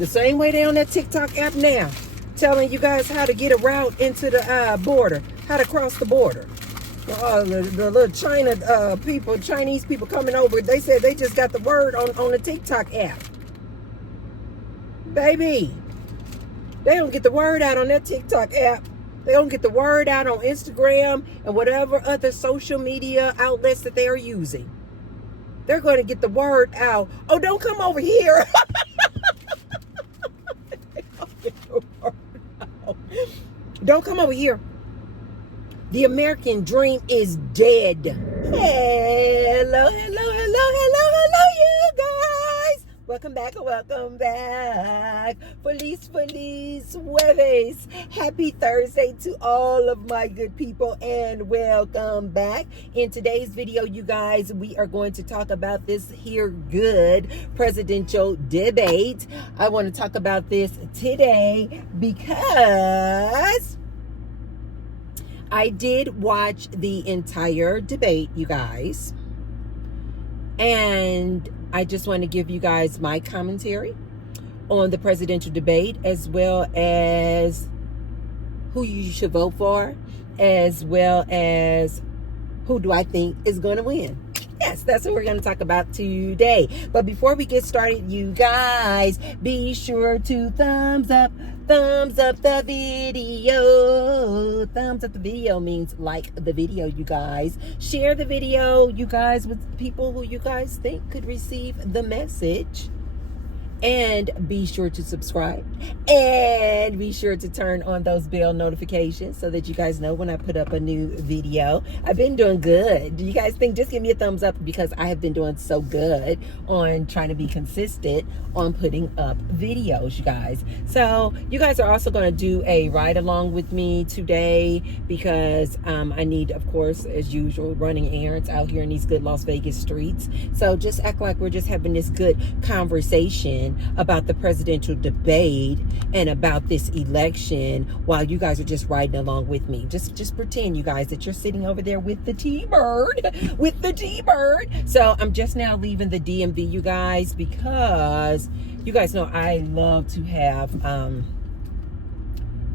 The same way they on that TikTok app now, telling you guys how to get a route into the border, how to cross the border. The little Chinese people coming over, they said they just got the word on the TikTok app. Baby, they don't get the word out on that TikTok app. They don't get the word out on Instagram and whatever other social media outlets that they are using. They're going to get the word out. Oh, don't come over here. Don't come over here. The American dream is dead. Hello, you guys. Welcome back. Feliz jueves. Happy Thursday to all of my good people and welcome back. In today's video, you guys, we are going to talk about this here good presidential debate. I want to talk about this today because I did watch the entire debate, you guys, and I just want to give you guys my commentary on the presidential debate, as well as who you should vote for, as well as who do I think is going to win. Yes, that's what we're going to talk about today. But before we get started, you guys, be sure to thumbs up the video. Thumbs up the video means like the video, you guys. Share the video, you guys, with people who you guys think could receive the message. And be sure to subscribe. And be sure to turn on those bell notifications so that you guys know when I put up a new video. I've been doing good. Do you guys think? Just give me a thumbs up because I have been doing so good on trying to be consistent on putting up videos, you guys. So you guys are also going to do a ride along with me today because I need, of course, as usual, running errands out here in these good Las Vegas streets. So just act like we're just having this good conversation about the presidential debate and about this election while you guys are just riding along with me. Just pretend, you guys, that you're sitting over there with the T-Bird, So I'm just now leaving the DMV, you guys, because you guys know I love to have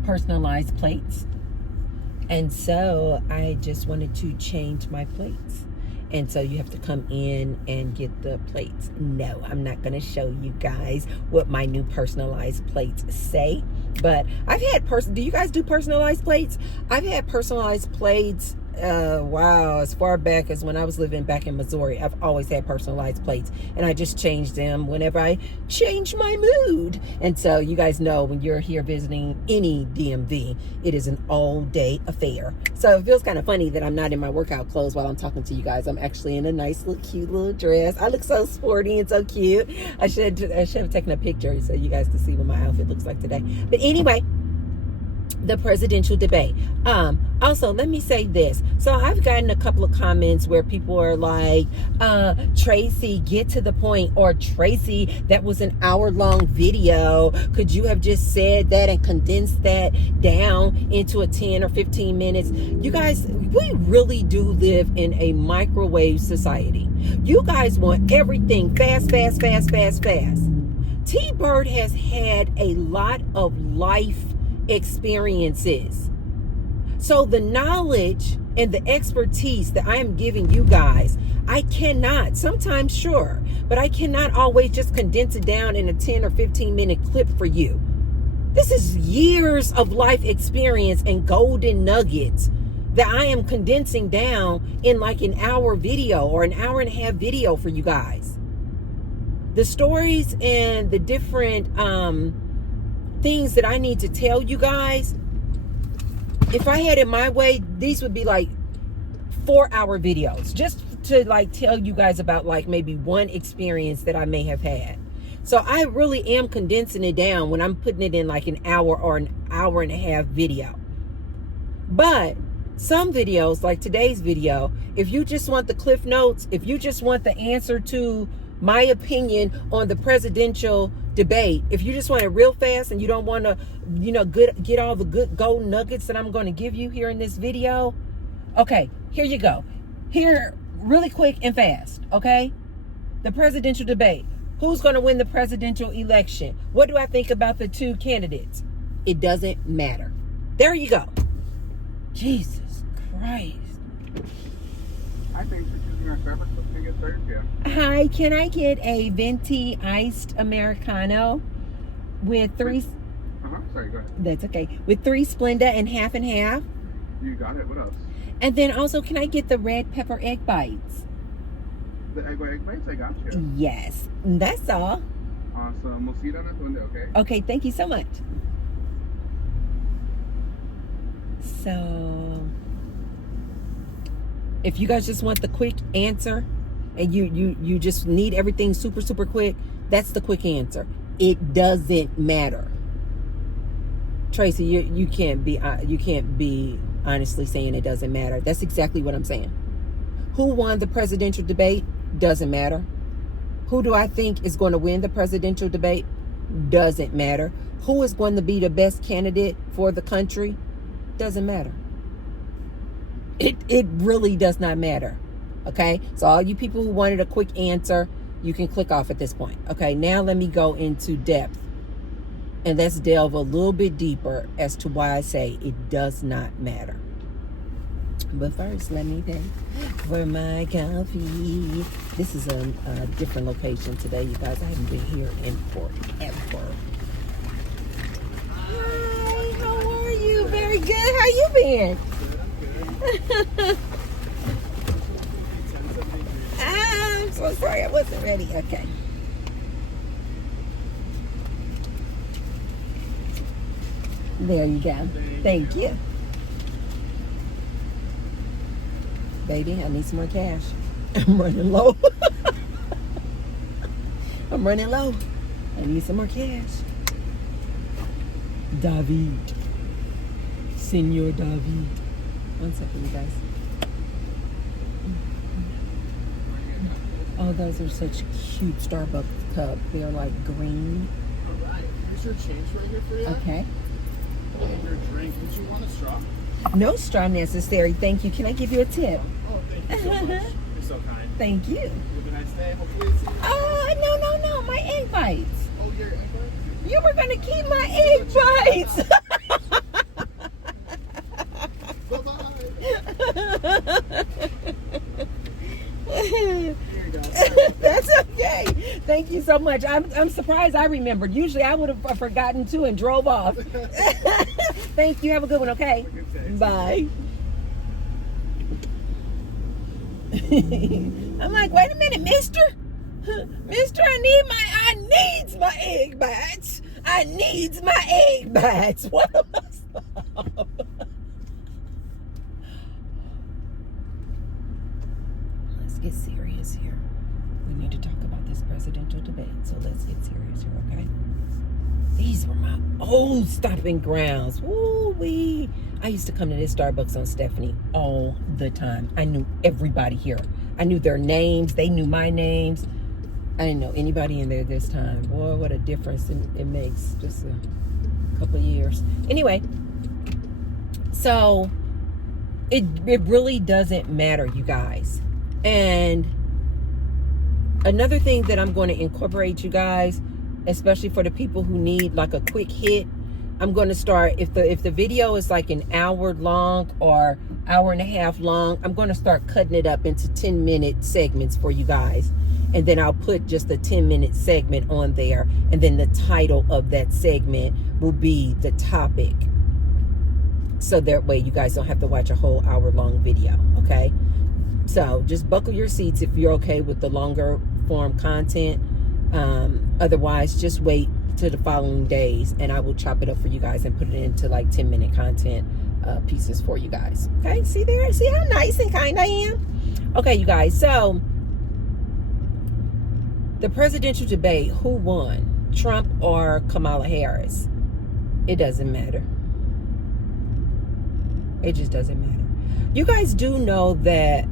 personalized plates. And so I just wanted to change my plates. And so you have to come in and get the plates. No, I'm not going to show you guys what my new personalized plates say. But I've had do you guys do personalized plates? I've had personalized plates. Wow, as far back as when I was living back in Missouri. I've always had personalized plates, and I just changed them whenever I change my mood. And so you guys know when you're here visiting any DMV, it is an all-day affair. So it feels kind of funny that I'm not in my workout clothes while I'm talking to you guys. I'm actually in a nice little cute little dress. I look so sporty and so cute. I should have taken a picture so you guys can see what my outfit looks like today. But anyway, the presidential debate. Also, let me say this. So I've gotten a couple of comments where people are like, Tracy, get to the point, or Tracy, that was an hour-long video. Could you have just said that and condensed that down into a 10 or 15 minutes? You guys, we really do live in a microwave society. You guys want everything fast. T-Bird has had a lot of life experiences. So the knowledge and the expertise that I am giving you guys, I cannot, sometimes sure, but I cannot always just condense it down in a 10 or 15 minute clip for you. This is years of life experience and golden nuggets that I am condensing down in like an hour video or an hour and a half video for you guys. The stories and the different things that I need to tell you guys, if I had it my way, these would be like 4-hour videos just to like tell you guys about like maybe one experience that I may have had. So I really am condensing it down when I'm putting it in like an hour or an hour and a half video. But some videos, like today's video, if you just want the cliff notes, if you just want the answer to my opinion on the presidential debate, if you just want it real fast and you don't want to, get all the good gold nuggets that I'm going to give you here in this video, okay, here you go. Here, really quick and fast, okay? The presidential debate. Who's going to win the presidential election? What do I think about the two candidates? It doesn't matter. There you go. Jesus Christ. Hi, thanks for choosing our Starbucks. What can I get started for you? Hi, can I get a venti iced Americano with three... Sorry, go ahead. That's okay. With 3 Splenda and half. You got it. What else? And then also, can I get the red pepper egg bites? The egg bites, I got you. Yes. That's all. Awesome. We'll see you down at the window, okay? Okay, thank you so much. So, if you guys just want the quick answer and you just need everything super, super quick, that's the quick answer. It doesn't matter. Tracy, you can't be honestly saying it doesn't matter. That's exactly what I'm saying. Who won the presidential debate? Doesn't matter. Who do I think is going to win the presidential debate? Doesn't matter. Who is going to be the best candidate for the country? Doesn't matter. It really does not matter. Okay? So all you people who wanted a quick answer, you can click off at this point. Okay, now let me go into depth. And let's delve a little bit deeper as to why I say it does not matter. But first, let me pay for my coffee. This is a different location today, you guys. I haven't been here in forever. Hi, how are you? Very good. How you been? I'm so sorry, I wasn't ready. Okay. There you go. Thank you. Baby, I need some more cash. I'm running low. I'm running low. I need some more cash. David. Senor David. 1 second, you guys. Oh, those are such cute Starbucks cups. They are like green. All right. Here's your change right here for you. Okay. And your drink. Did you want a straw? No straw necessary. Thank you. Can I give you a tip? Oh, thank you so much. You're so kind. Thank you. You have a nice day. Hopefully see you. Oh, no. My egg bites. Oh, your egg bites? You were going to keep my egg bites. Bye-bye. Here you go. That's okay. Thank you so much. I'm surprised I remembered. Usually I would have forgotten too and drove off. Thank you. Have a good one, okay? Bye. I'm like, wait a minute, mister. Mister, I needs my egg bites. I needs my egg bites. What am I stop? Let's get serious here. We need to talk about this presidential debate. So let's get serious here, okay? These were my old stomping grounds. Woo-wee. I used to come to this Starbucks on Stephanie all the time. I knew everybody here. I knew their names. They knew my names. I didn't know anybody in there this time. Boy, what a difference it makes. Just a couple of years. Anyway, so it really doesn't matter, you guys. And another thing that I'm going to incorporate, you guys, especially for the people who need like a quick hit, I'm going to start, if the video is like an hour long or hour and a half long, I'm going to start cutting it up into 10-minute segments for you guys. And then I'll put just a 10-minute segment on there. And then the title of that segment will be the topic. So that way you guys don't have to watch a whole hour-long video, okay? So just buckle your seats if you're okay with the longer form content. Otherwise, just wait to the following days and I will chop it up for you guys and put it into like 10-minute content pieces for you guys. Okay, see there? See how nice and kind I am? Okay, you guys, so the presidential debate, who won? Trump or Kamala Harris? It doesn't matter. It just doesn't matter. You guys do know that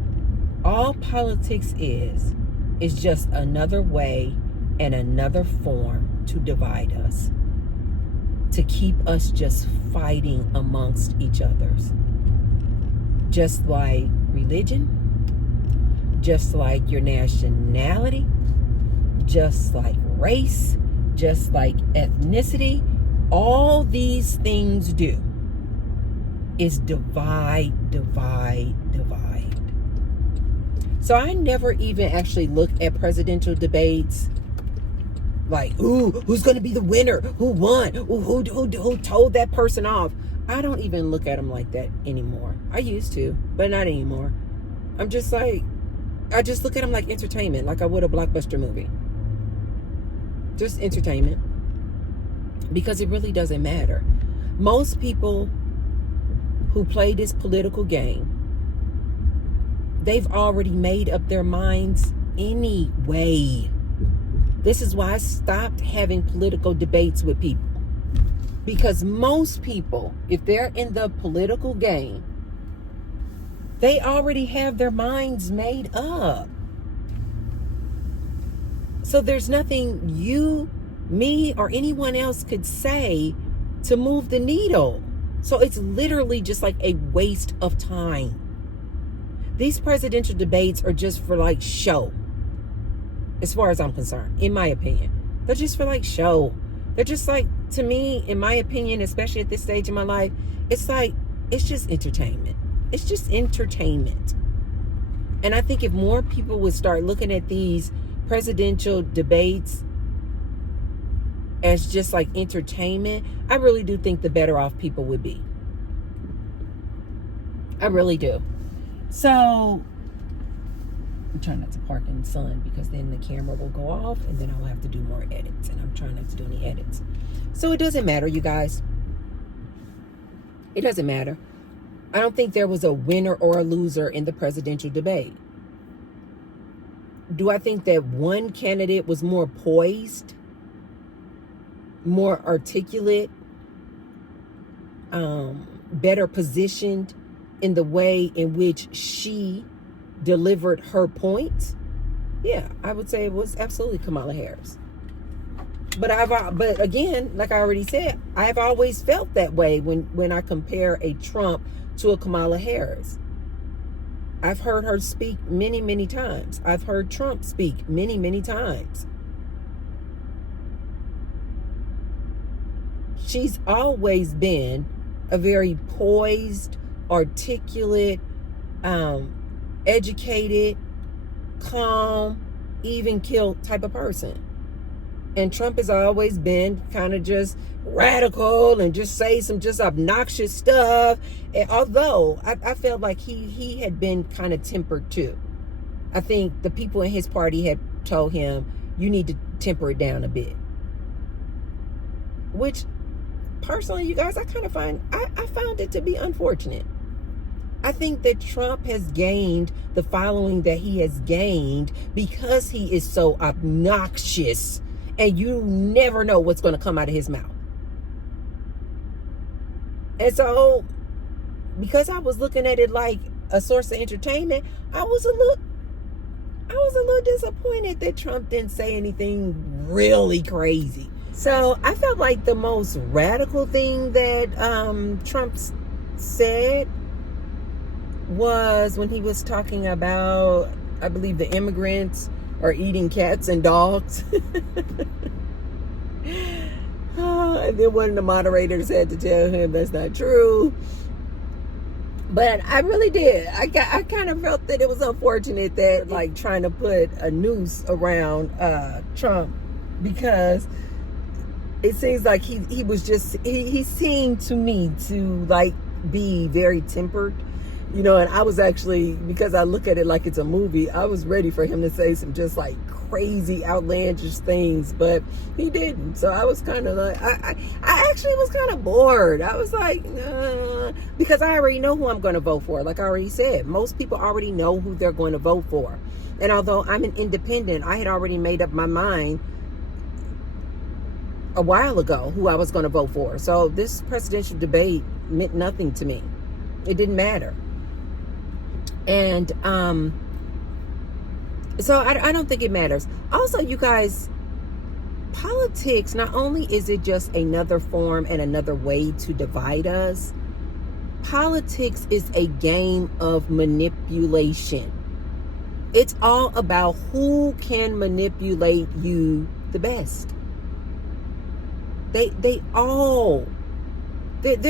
all politics is just another way and another form to divide us, to keep us just fighting amongst each others. Just like religion, just like your nationality, just like race, just like ethnicity, all these things do is divide, divide, divide. So I never even actually look at presidential debates like, ooh, who's going to be the winner? Who won? Ooh, who told that person off? I don't even look at them like that anymore. I used to, but not anymore. I'm just like, I just look at them like entertainment, like I would a blockbuster movie. Just entertainment. Because it really doesn't matter. Most people who play this political game, they've already made up their minds anyway. This is why I stopped having political debates with people. Because most people, if they're in the political game, they already have their minds made up. So there's nothing you, me, or anyone else could say to move the needle. So it's literally just like a waste of time. These presidential debates are just for like show. As far as I'm concerned, in my opinion. They're just for like show. They're just like, to me, in my opinion, especially at this stage in my life, it's like, it's just entertainment. It's just entertainment. And I think if more people would start looking at these presidential debates as just like entertainment, I really do think the better off people would be. I really do. So I'm trying not to park in the sun because then the camera will go off and then I'll have to do more edits, and I'm trying not to do any edits. So it doesn't matter, you guys. It doesn't matter. I don't think there was a winner or a loser in the presidential debate. Do I think that one candidate was more poised, more articulate, better positioned in the way in which she delivered her point? Yeah, I would say it was absolutely Kamala Harris. But again, like I already said, I've always felt that way when I compare a Trump to a Kamala Harris. I've heard her speak many, many times. I've heard Trump speak many, many times. She's always been a very poised, articulate, educated, calm, even-keeled type of person. And Trump has always been kind of just radical and just say some just obnoxious stuff. And although I felt like he had been kind of tempered too. I think the people in his party had told him, you need to temper it down a bit. Which, personally, you guys, I found it to be unfortunate. I think that Trump has gained the following that he has gained because he is so obnoxious and you never know what's going to come out of his mouth. And so, because I was looking at it like a source of entertainment, I was a little disappointed that Trump didn't say anything really crazy. So I felt like the most radical thing that Trump said was when he was talking about, I believe, the immigrants are eating cats and dogs. And then one of the moderators had to tell him that's not true. But I really did. I kind of felt that it was unfortunate that, like, trying to put a noose around Trump, because it seems like he was just, he seemed to me to, like, be very tempered. You know, and I was actually, because I look at it like it's a movie, I was ready for him to say some just like crazy, outlandish things, but he didn't. So I was kind of like, I actually was kind of bored. I was like, because I already know who I'm going to vote for. Like I already said, most people already know who they're going to vote for. And although I'm an independent, I had already made up my mind a while ago who I was going to vote for. So this presidential debate meant nothing to me. It didn't matter. And so I don't think it matters. Also, you guys, politics, not only is it just another form and another way to divide us, politics is a game of manipulation. It's all about who can manipulate you the best. They're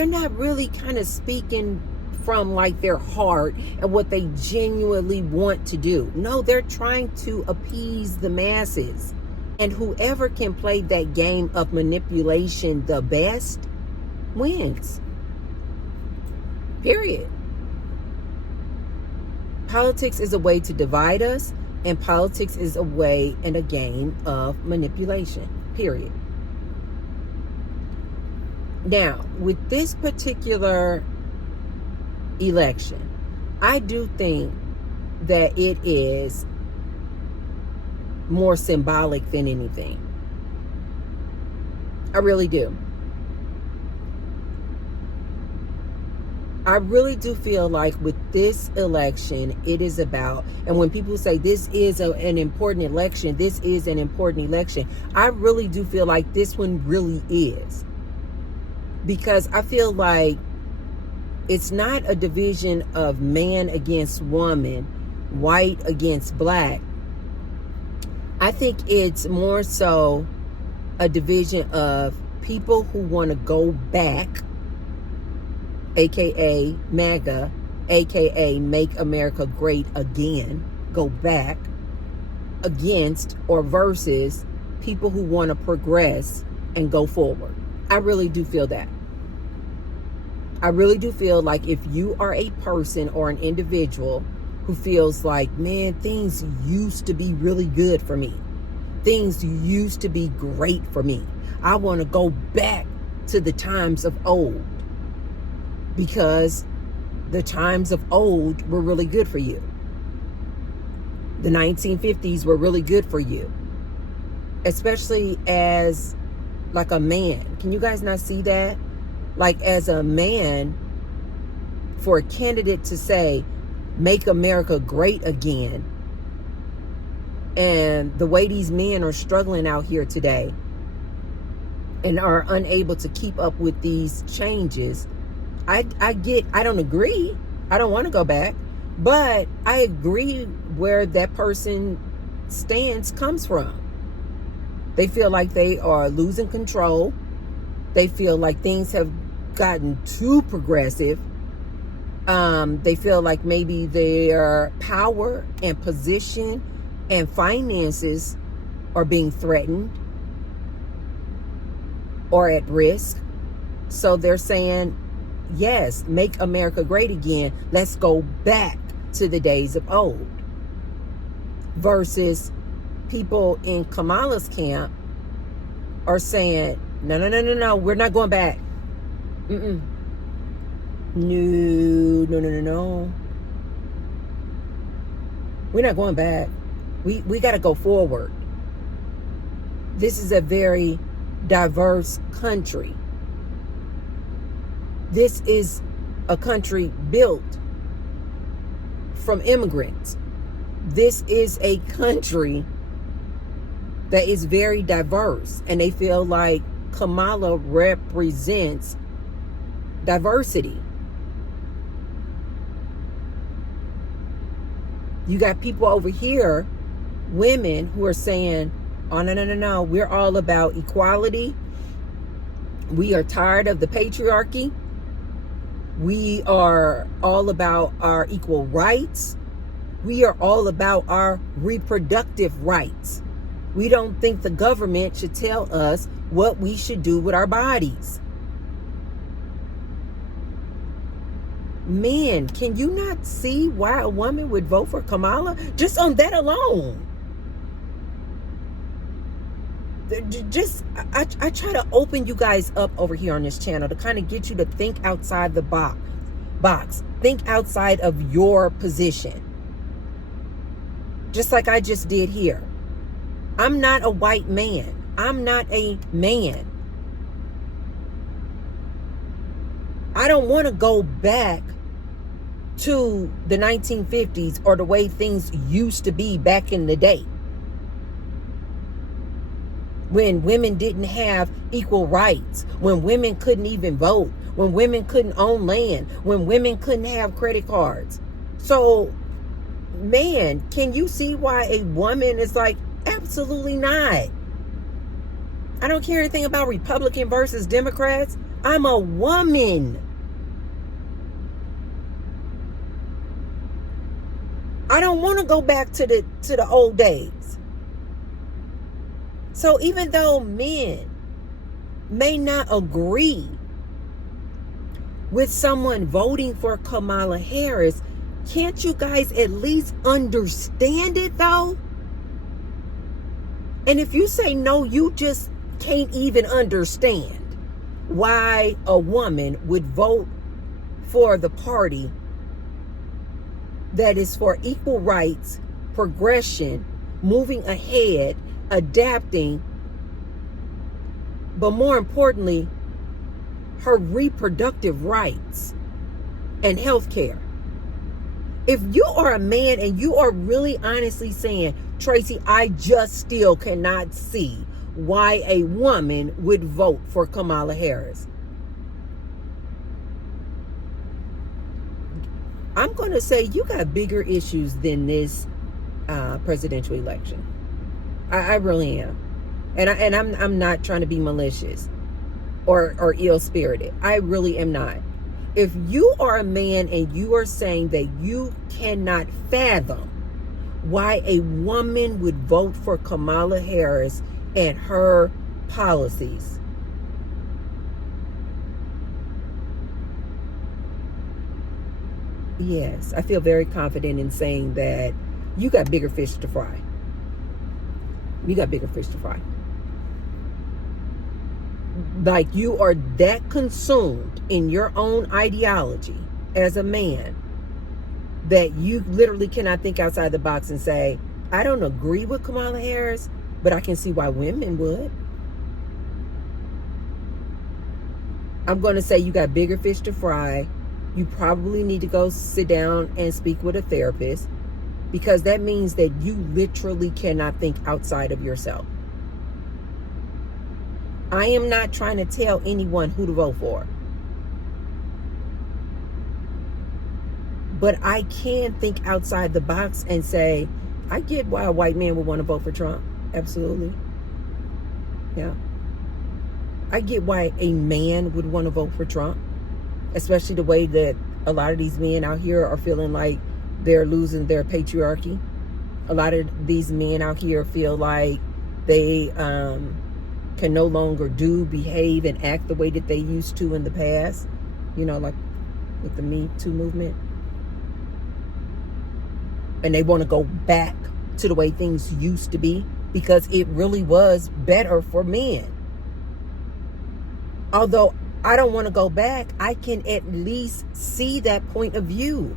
not really kind of speaking from like their heart and what they genuinely want to do. No, they're trying to appease the masses. And whoever can play that game of manipulation the best wins. Period. Politics is a way to divide us, and politics is a way and a game of manipulation. Period. Now, with this particular election, I do think that it is more symbolic than anything. I really do. I really do feel like with this election, it is about, and when people say this is an important election, this is an important election, I really do feel like this one really is. Because I feel like it's not a division of man against woman, white against black. I think it's more so a division of people who want to go back, aka MAGA, aka Make America Great Again, go back, against or versus people who want to progress and go forward. I really do feel that. I really do feel like if you are a person or an individual who feels like, man, things used to be really good for me. Things used to be great for me. I want to go back to the times of old because the times of old were really good for you. The 1950s were really good for you, especially as like a man. Can you guys not see that? Like as a man, for a candidate to say, make America great again, and the way these men are struggling out here today and are unable to keep up with these changes, I don't agree. I don't want to go back, but I agree where that person stance comes from. They feel like they are losing control. They feel like things have gotten too progressive. They feel like maybe their power and position and finances are being threatened or at risk. So they're saying, yes, make America great again. Let's go back to the days of old. Versus people in Kamala's camp are saying, no, we're not going back. No. We're not going back. We got to go forward. This is a very diverse country. This is a country built from immigrants. This is a country that is very diverse, and they feel like Kamala represents diversity. You got people over here, women, who are saying, oh, no, we're all about equality. We are tired of the patriarchy. We are all about our equal rights. We are all about our reproductive rights. We don't think the government should tell us what we should do with our bodies. Man, can you not see why a woman would vote for Kamala? Just on that alone. I try to open you guys up over here on this channel to kind of get you to think outside the box. Think outside of your position. Just like I just did here. I'm not a white man. I'm not a man. I don't want to go back to the 1950s or the way things used to be back in the day, when women didn't have equal rights, when women couldn't even vote, when women couldn't own land, when women couldn't have credit cards. So man, can you see why a woman is like, absolutely not. I don't care anything about Republican versus Democrats. I'm a woman. I don't want to go back to the old days. So even though men may not agree with someone voting for Kamala Harris, can't you guys at least understand it though? And if you say no, you just can't even understand why a woman would vote for the party that is for equal rights, progression, moving ahead, adapting, but more importantly, her reproductive rights and health care. If you are a man and you are really honestly saying, Tracy, I just still cannot see why a woman would vote for Kamala Harris, I'm going to say you got bigger issues than this presidential election. I really am. And I'm not trying to be malicious or ill-spirited. I really am not. If you are a man and you are saying that you cannot fathom why a woman would vote for Kamala Harris and her policies, yes, I feel very confident in saying that you got bigger fish to fry. You got bigger fish to fry. Like you are that consumed in your own ideology as a man that you literally cannot think outside the box and say, I don't agree with Kamala Harris, but I can see why women would. I'm going to say you got bigger fish to fry. You probably need to go sit down and speak with a therapist, because that means that you literally cannot think outside of yourself. I am not trying to tell anyone who to vote for, but I can think outside the box and say, I get why a white man would want to vote for Trump. Absolutely. Yeah. I get why a man would want to vote for Trump, especially the way that a lot of these men out here are feeling like they're losing their patriarchy. A lot of these men out here feel like they can no longer behave, and act the way that they used to in the past. You know, like with the Me Too movement. And they want to go back to the way things used to be, because it really was better for men. Although I don't want to go back, I can at least see that point of view.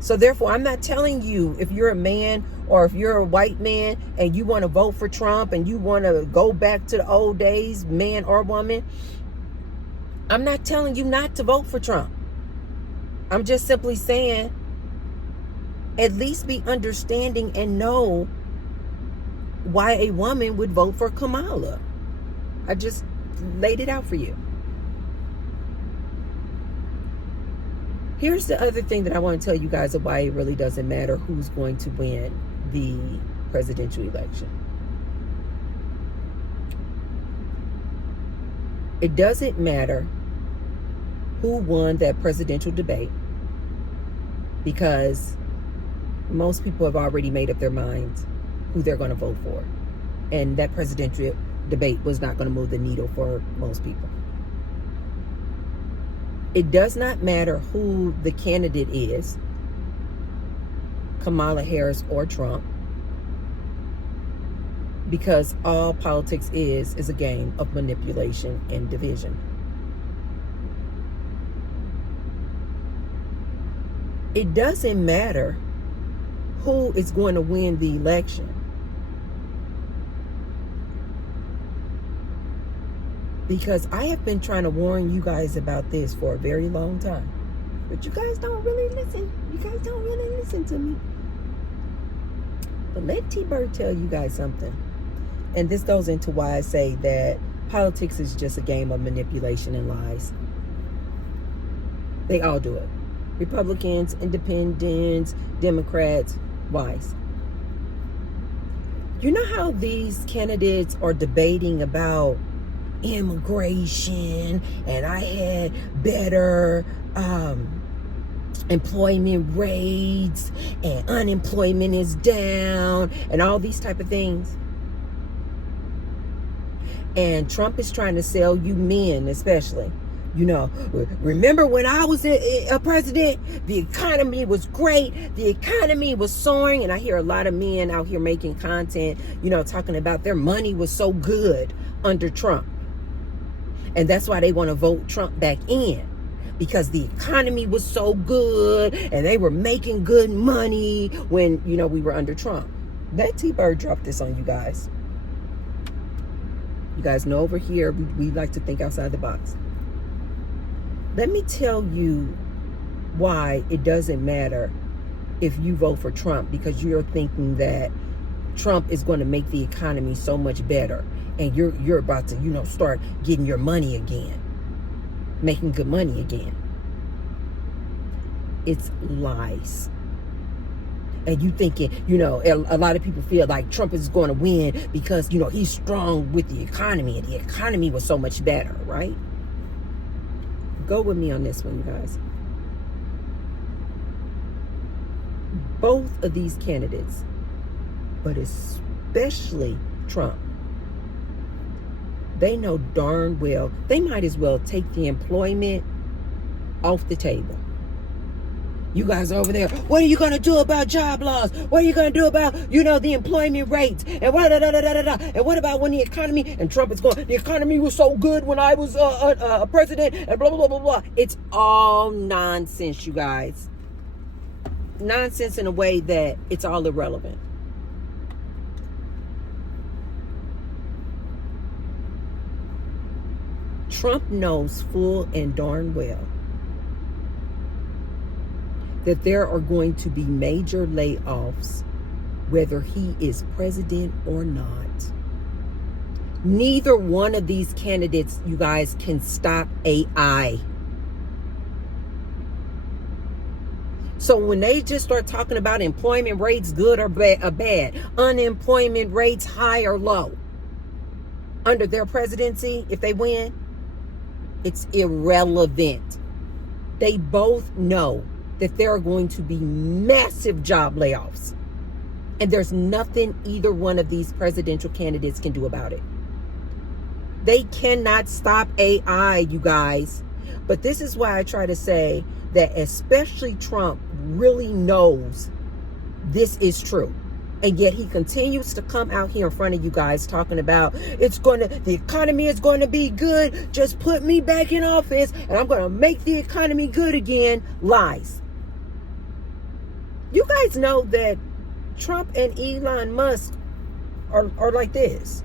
So therefore, I'm not telling you, if you're a man or if you're a white man and you want to vote for Trump and you want to go back to the old days, man or woman, I'm not telling you not to vote for Trump. I'm just simply saying, at least be understanding and know why a woman would vote for Kamala. I just laid it out for you. Here's the other thing that I want to tell you guys of why it really doesn't matter who's going to win the presidential election. It doesn't matter who won that presidential debate, because most people have already made up their minds who they're going to vote for. And that presidential debate was not going to move the needle for most people. It does not matter who the candidate is, Kamala Harris or Trump, because all politics is a game of manipulation and division. It doesn't matter who is going to win the election, because I have been trying to warn you guys about this for a very long time, but you guys don't really listen. You guys don't really listen to me. But let T-Bird tell you guys something. And this goes into why I say that politics is just a game of manipulation and lies. They all do it. Republicans, Independents, Democrats, wise. You know how these candidates are debating about immigration and I had better employment rates and unemployment is down and all these type of things? And Trump is trying to sell you men, especially, you know, remember when I was a president, the economy was great, the economy was soaring. And I hear a lot of men out here making content, you know, talking about their money was so good under Trump. And that's why they want to vote Trump back in, because the economy was so good and they were making good money when, you know, we were under Trump. Let T-Bird drop this on you guys. You guys know over here, we like to think outside the box. Let me tell you why it doesn't matter if you vote for Trump, because you're thinking that Trump is going to make the economy so much better and you're about to, you know, start getting your money again, making good money again. It's lies. And you thinking, you know, a lot of people feel like Trump is going to win because, you know, he's strong with the economy and the economy was so much better, right? Go with me on this one, you guys. Both of these candidates, but especially Trump, they know darn well they might as well take the employment off the table. You guys are over there, what are you going to do about job loss? What are you going to do about, you know, the employment rates? And what, and what about when the economy, and Trump is going, the economy was so good when I was a president, and blah, blah, blah, blah, blah. It's all nonsense, you guys. Nonsense in a way that it's all irrelevant. Trump knows full and darn well that there are going to be major layoffs whether he is president or not. Neither one of these candidates, you guys, can stop AI. So when they just start talking about employment rates good or bad, unemployment rates high or low, under their presidency, if they win, it's irrelevant. They both know that there are going to be massive job layoffs. And there's nothing either one of these presidential candidates can do about it. They cannot stop AI, you guys. But this is why I try to say that especially Trump really knows this is true. And yet he continues to come out here in front of you guys talking about the economy is going to be good. Just put me back in office and I'm going to make the economy good again. Lies. You guys know that Trump and Elon Musk are like this.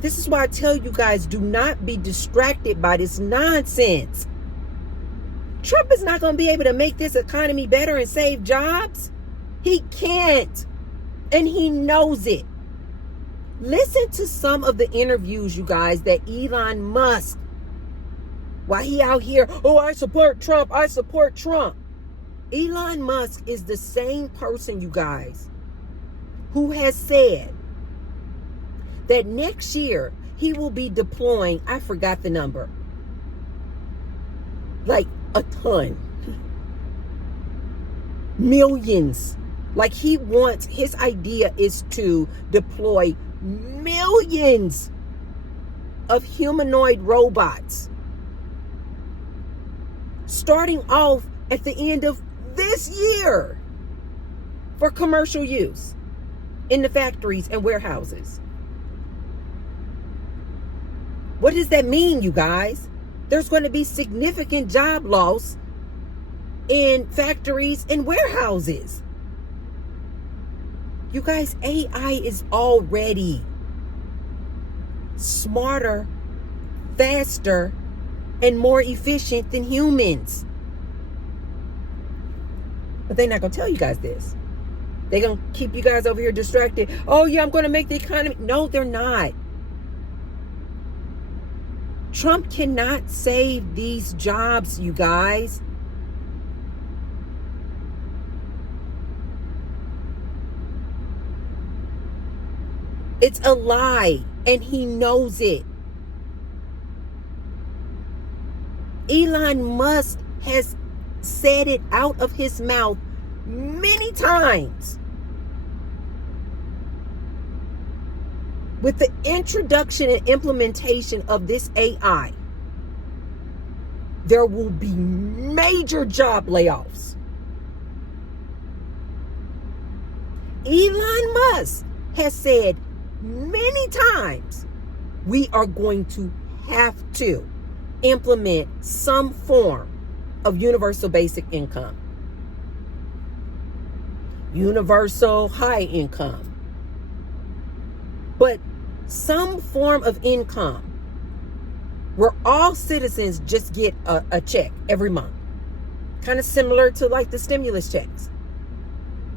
This is why I tell you guys, do not be distracted by this nonsense. Trump is not going to be able to make this economy better and save jobs. He can't. And he knows it. Listen to some of the interviews, you guys, that Elon Musk, while he out here, oh, I support Trump, I support Trump. Elon Musk is the same person, you guys, who has said that next year he will be deploying, I forgot the number, like a ton, millions. Like he wants, his idea is to deploy millions of humanoid robots, starting off at the end of this year for commercial use in the factories and warehouses. What does that mean, you guys? There's going to be significant job loss in factories and warehouses. You guys, AI is already smarter, faster, and more efficient than humans. But they're not going to tell you guys this. They're going to keep you guys over here distracted. Oh, yeah, I'm going to make the economy. No, they're not. Trump cannot save these jobs, you guys. It's a lie, and he knows it. Elon Musk has said it out of his mouth many times. With the introduction and implementation of this AI, there will be major job layoffs. Elon Musk has said many times, we are going to have to implement some form of universal basic income, universal high income, but some form of income where all citizens just get a check every month, kind of similar to like the stimulus checks,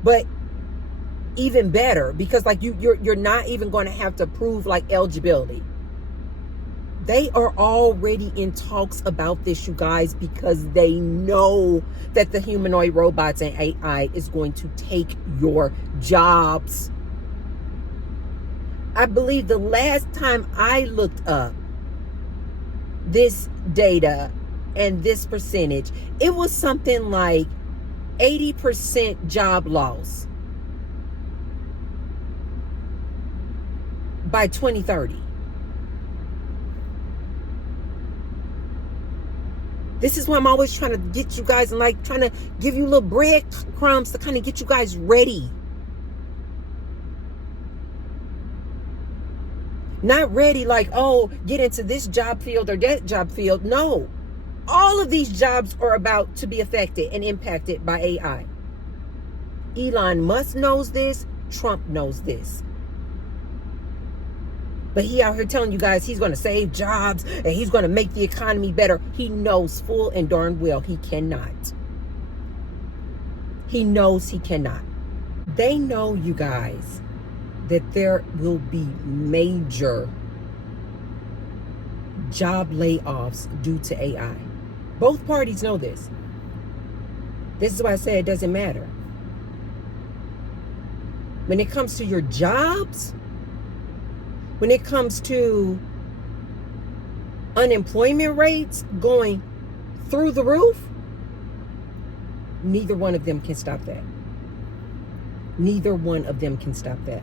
but even better, because like you're not even going to have to prove like eligibility. They are already in talks about this, you guys, because they know that the humanoid robots and AI is going to take your jobs. I believe the last time I looked up this data and this percentage, it was something like 80% job loss by 2030. This is why I'm always trying to get you guys and like trying to give you little breadcrumbs to kind of get you guys ready. Not ready like, oh, get into this job field or that job field. No. All of these jobs are about to be affected and impacted by AI. Elon Musk knows this. Trump knows this. But he out here telling you guys he's going to save jobs and he's going to make the economy better. He knows full and darn well he cannot. He knows he cannot. They know, you guys, that there will be major job layoffs due to AI. Both parties know this. This is why I say it doesn't matter. When it comes to your jobs, when it comes to unemployment rates going through the roof, neither one of them can stop that. Neither one of them can stop that.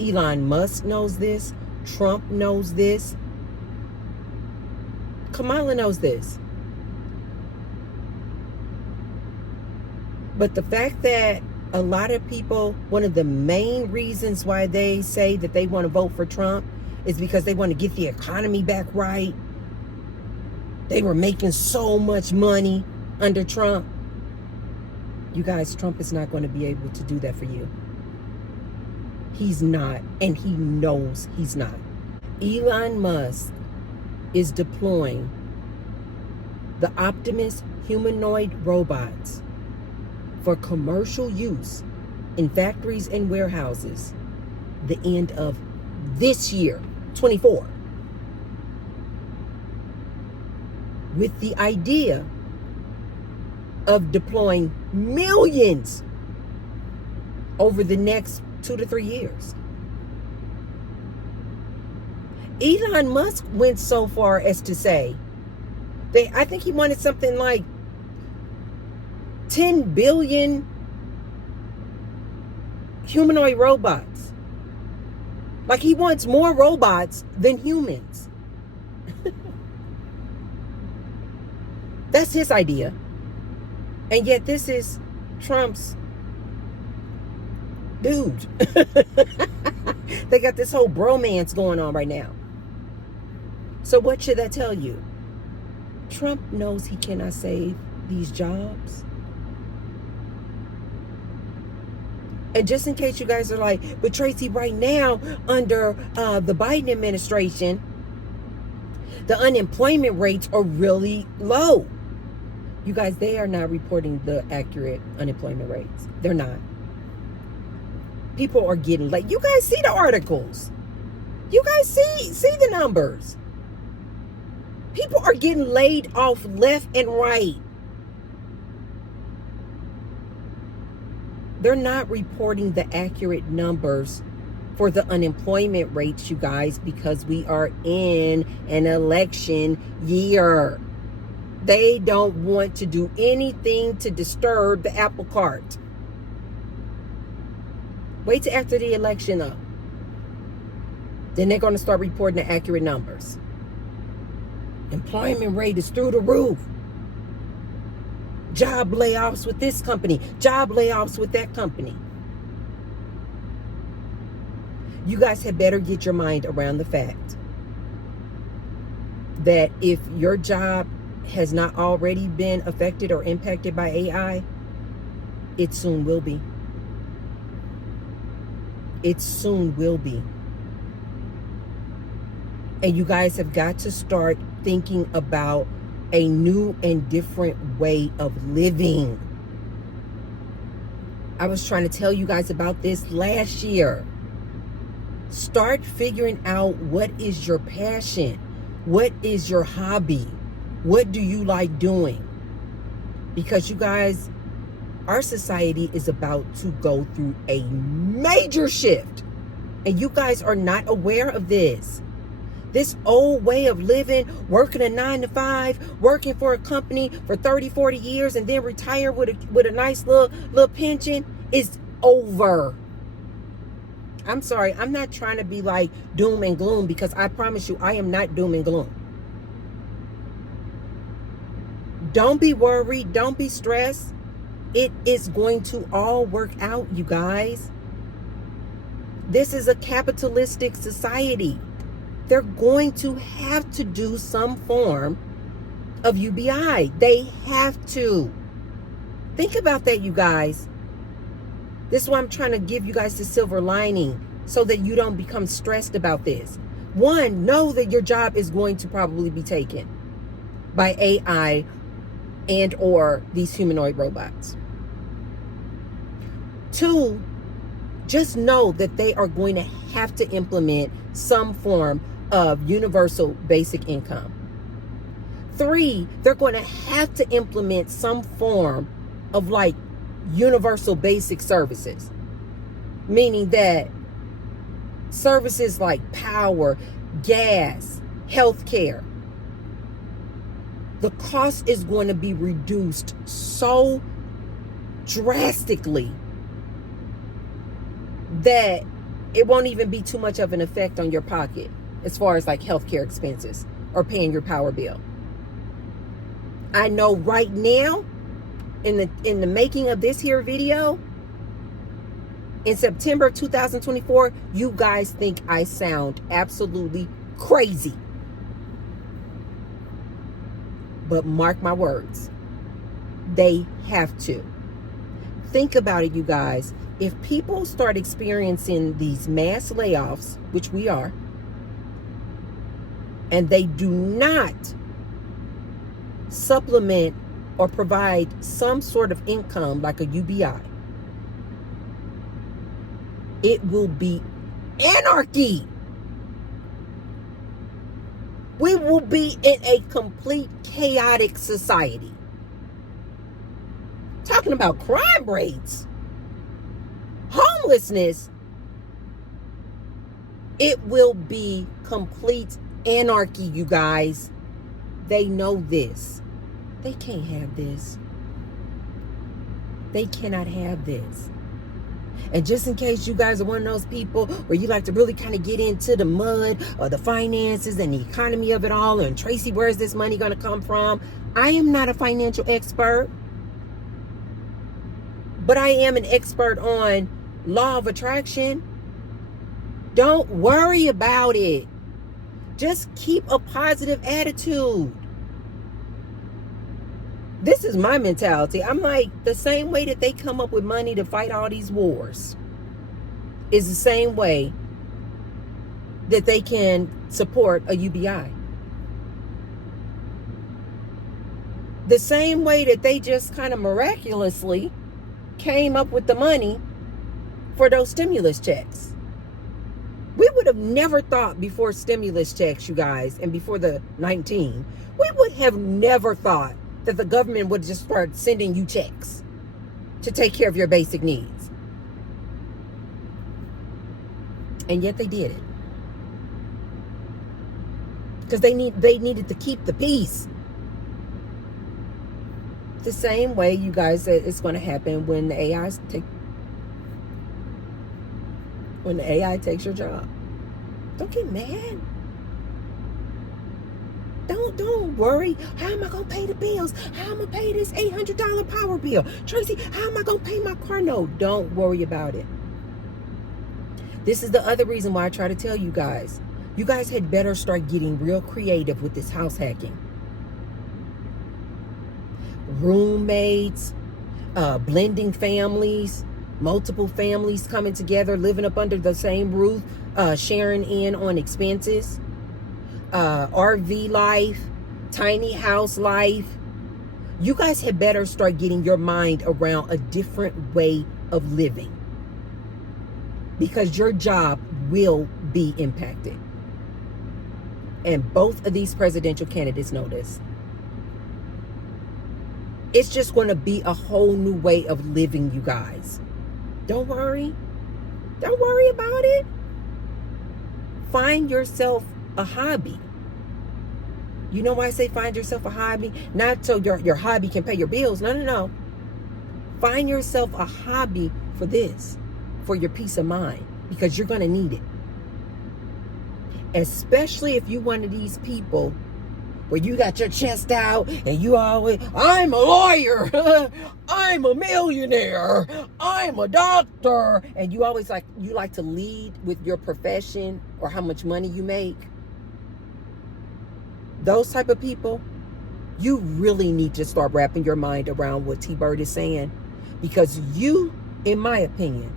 Elon Musk knows this. Trump knows this. Kamala knows this. But the fact that a lot of people, one of the main reasons why they say that they want to vote for Trump is because they want to get the economy back right. They were making so much money under Trump. You guys, Trump is not going to be able to do that for you. He's not, and he knows he's not. Elon Musk is deploying the Optimus humanoid robots for commercial use in factories and warehouses the end of this year, 24, with the idea of deploying millions over the next 2 to 3 years. Elon Musk went so far as to say I think he wanted something like 10 billion humanoid robots. Like he wants more robots than humans. That's his idea. And yet this is Trump's dude. They got this whole bromance going on right now. So what should that tell you? Trump knows he cannot save these jobs. And just in case you guys are like, but Tracy, right now under the Biden administration, the unemployment rates are really low. You guys, they are not reporting the accurate unemployment rates. They're not. People are getting, like, you guys see the articles. You guys see the numbers. People are getting laid off left and right. They're not reporting the accurate numbers for the unemployment rates, you guys, because we are in an election year. They don't want to do anything to disturb the apple cart. Wait till after the election up. Then they're going to start reporting the accurate numbers. Employment rate is through the roof. Job layoffs with this company. Job layoffs with that company. You guys had better get your mind around the fact that if your job has not already been affected or impacted by AI, it soon will be. It soon will be. And you guys have got to start thinking about a new and different way of living. I was trying to tell you guys about this last year. Start figuring out what is your passion. What is your hobby? What do you like doing? Because you guys, our society is about to go through a major shift. And you guys are not aware of this. This old way of living, working a 9-to-5, working for a company for 30, 40 years and then retire with a nice little pension is over. I'm sorry, I'm not trying to be like doom and gloom, because I promise you I am not doom and gloom. Don't be worried, don't be stressed. It is going to all work out, you guys. This is a capitalistic society. They're going to have to do some form of UBI. They have to. Think about that, you guys. This is why I'm trying to give you guys the silver lining, so that you don't become stressed about this. One, know that your job is going to probably be taken by AI and or these humanoid robots. Two, just know that they are going to have to implement some form of universal basic income. Three, they're going to have to implement some form of like universal basic services, meaning that services like power, gas, healthcare, the cost is going to be reduced so drastically that it won't even be too much of an effect on your pocket as far as like healthcare expenses or paying your power bill. I know right now, in the making of this here video, in September of 2024, you guys think I sound absolutely crazy. But mark my words, they have to. Think about it, you guys. If people start experiencing these mass layoffs, which we are, and they do not supplement or provide some sort of income like a UBI, it will be anarchy. We will be in a complete chaotic society. Talking about crime rates, homelessness, it will be complete anarchy, you guys. They know this. They can't have this. They cannot have this. And just in case you guys are one of those people where you like to really kind of get into the mud or the finances and the economy of it all, and Tracy, where's this money going to come from? I am not a financial expert, but I am an expert on law of attraction. Don't worry about it. Just keep a positive attitude. This is my mentality. I'm like, the same way that they come up with money to fight all these wars is the same way that they can support a UBI. The same way that they just kind of miraculously came up with the money for those stimulus checks. We would have never thought before stimulus checks, you guys, and before the 19, we would have never thought that the government would just start sending you checks to take care of your basic needs. And yet they did it. Because they needed to keep the peace. The same way, you guys, that it's going to happen when the AI takes your job. Don't get mad. Don't worry. How am I going to pay the bills? How am I going to pay this $800 power bill? Tracy, how am I going to pay my car note? Don't worry about it. This is the other reason why I try to tell you guys. You guys had better start getting real creative with this house hacking. Roommates, blending families, multiple families coming together, living up under the same roof, sharing in on expenses, RV life, tiny house life. You guys had better start getting your mind around a different way of living, because your job will be impacted. And both of these presidential candidates know this. It's just going to be a whole new way of living, you guys. Don't worry. Don't worry about it. Find yourself a hobby. You know why I say find yourself a hobby? Not so your hobby can pay your bills. No. Find yourself a hobby for this, for your peace of mind, because you're going to need it. Especially if you're one of these people where you got your chest out and you always, I'm a lawyer, I'm a millionaire, I'm a doctor, and you always like to lead with your profession or how much money you make. Those type of people, you really need to start wrapping your mind around what T-Bird is saying, because you, in my opinion,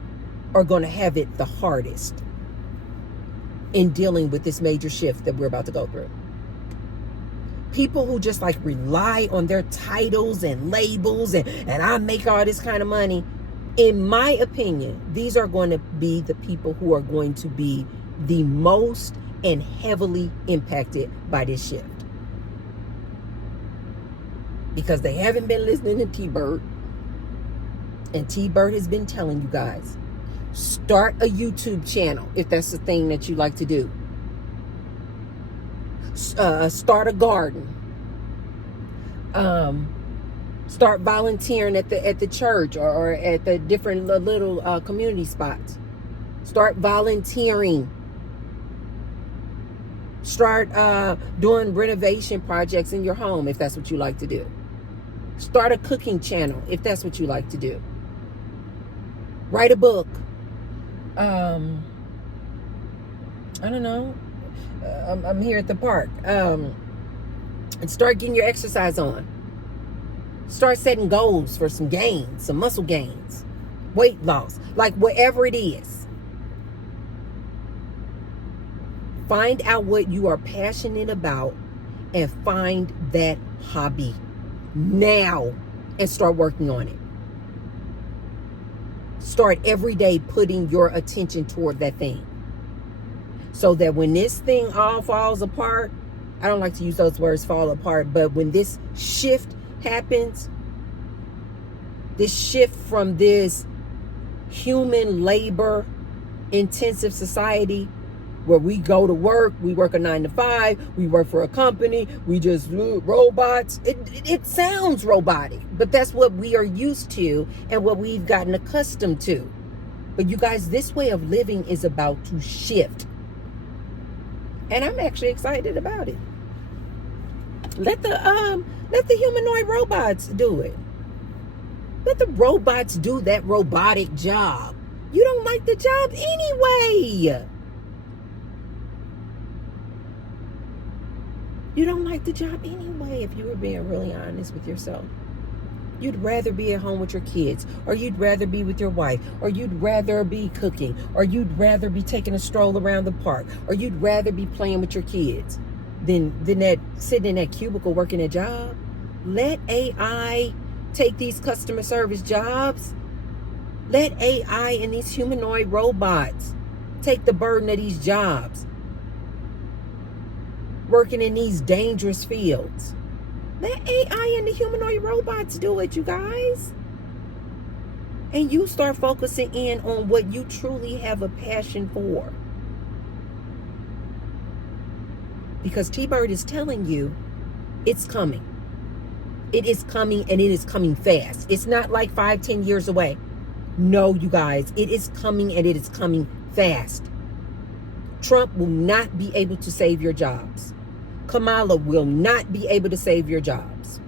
are going to have it the hardest in dealing with this major shift that we're about to go through. People who just like rely on their titles and labels and I make all this kind of money. In my opinion, these are going to be the people who are going to be the most and heavily impacted by this shift. Because they haven't been listening to T-Bird. And T-Bird has been telling you guys, start a YouTube channel if that's the thing that you like to do. Start a garden. Start volunteering at the church or at the different little community spots. Start volunteering. Start doing renovation projects in your home if that's what you like to do. Start a cooking channel if that's what you like to do. Write a book. I don't know. I'm here at the park. And start getting your exercise on. Start setting goals for some gains, some muscle gains, weight loss, like whatever it is. Find out what you are passionate about and find that hobby now and start working on it. Start every day putting your attention toward that thing. So that when this thing all falls apart, I don't like to use those words, fall apart, but when this shift happens, this shift from this human labor intensive society where we go to work, we work a 9 to 5, we work for a company, we just robots. It sounds robotic, but that's what we are used to and what we've gotten accustomed to. But you guys, this way of living is about to shift. And I'm actually excited about it. Let the humanoid robots do it. Let the robots do that robotic job. You don't like the job anyway. You don't like the job anyway, if you were being really honest with yourself. You'd rather be at home with your kids, or you'd rather be with your wife, or you'd rather be cooking, or you'd rather be taking a stroll around the park, or you'd rather be playing with your kids than that sitting in that cubicle working a job. Let AI take these customer service jobs. Let AI and these humanoid robots take the burden of these jobs, working in these dangerous fields. Let AI and the humanoid robots do it, you guys. And you start focusing in on what you truly have a passion for. Because T-Bird is telling you it's coming. It is coming, and it is coming fast. It's not like 5-10 years away. No, you guys, it is coming, and it is coming fast. Trump will not be able to save your jobs. Kamala will not be able to save your jobs.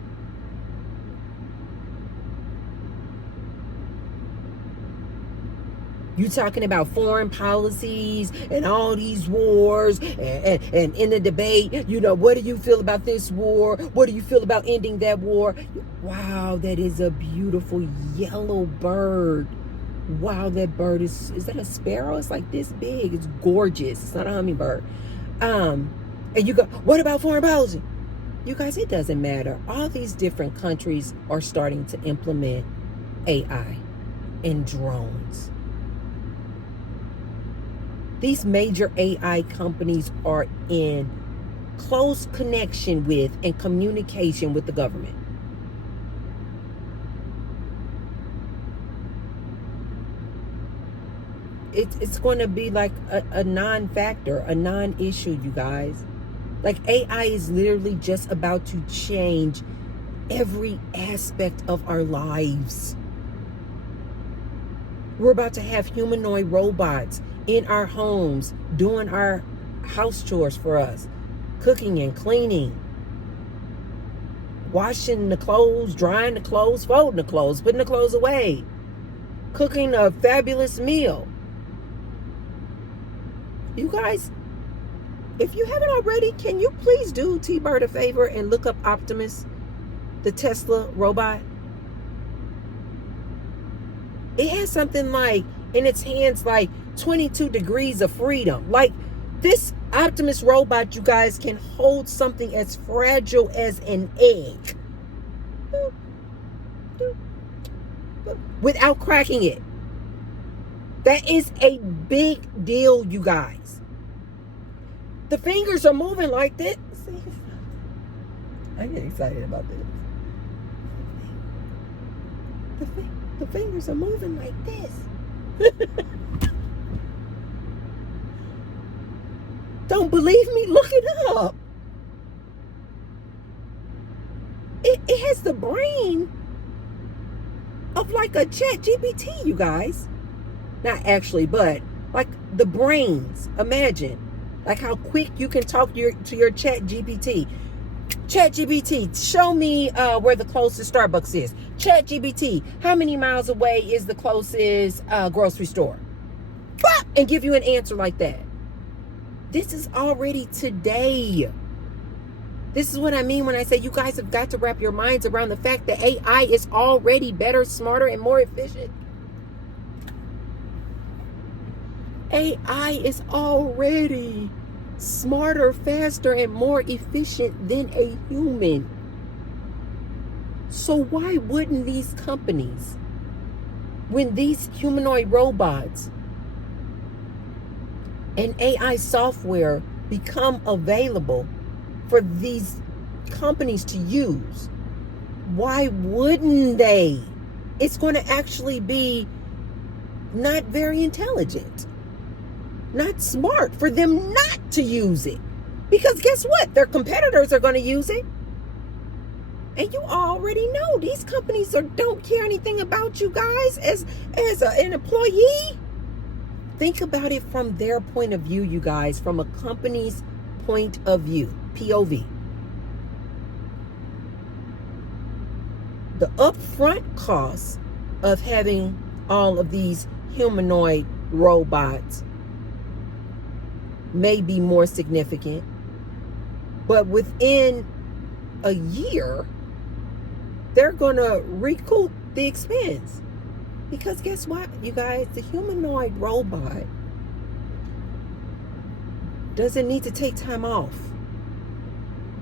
You talking about foreign policies and all these wars and in the debate, you know, what do you feel about this war? What do you feel about ending that war? Wow, that is a beautiful yellow bird. Wow, that bird is that a sparrow? It's like this big. It's gorgeous. It's not a hummingbird. And you go, what about foreign policy? You guys, it doesn't matter. All these different countries are starting to implement AI and drones. These major AI companies are in close connection with and communication with the government. It's going to be like a non-factor, a non-issue, you guys. Like AI is literally just about to change every aspect of our lives. We're about to have humanoid robots in our homes doing our house chores for us, cooking and cleaning, washing the clothes, drying the clothes, folding the clothes, putting the clothes away, cooking a fabulous meal. You guys, if you haven't already, can you please do T-Bird a favor and look up Optimus, the Tesla robot? It has something like in its hands like 22 degrees of freedom. Like this Optimus robot, you guys, can hold something as fragile as an egg without cracking it. That is a big deal, you guys. The fingers are moving like this. See? I get excited about this. The fingers are moving like this. Don't believe me? Look it up. It has the brain of like a chat GPT, you guys. Not actually, but like the brains. Imagine like how quick you can talk to your chat GPT. Chat GPT, show me where the closest Starbucks is. Chat GPT, how many miles away is the closest grocery store? And give you an answer like that. This is already today. This is what I mean when I say you guys have got to wrap your minds around the fact that AI is already better, smarter, and more efficient. AI is already smarter, faster, and more efficient than a human. So why wouldn't these companies, when these humanoid robots and AI software become available for these companies to use, why wouldn't they? It's going to actually be not very intelligent, not smart for them not to use it. Because guess what? Their competitors are going to use it. And you already know these companies don't care anything about you guys as an employee. Think about it from their point of view, you guys, from a company's point of view, POV. The upfront cost of having all of these humanoid robots may be more significant, but within a year, they're going to recoup the expense. Because guess what, you guys? The humanoid robot doesn't need to take time off.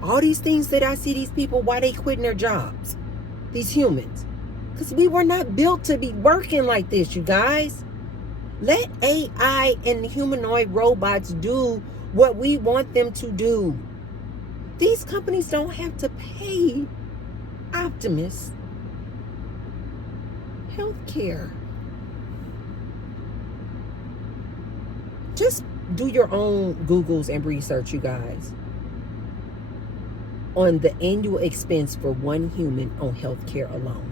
All these things that I see these people, why they quitting their jobs, these humans, because we were not built to be working like this, you guys. Let AI and humanoid robots do what we want them to do. These companies don't have to pay Optimus healthcare. Just do your own Googles and research, you guys, on the annual expense for one human on healthcare alone.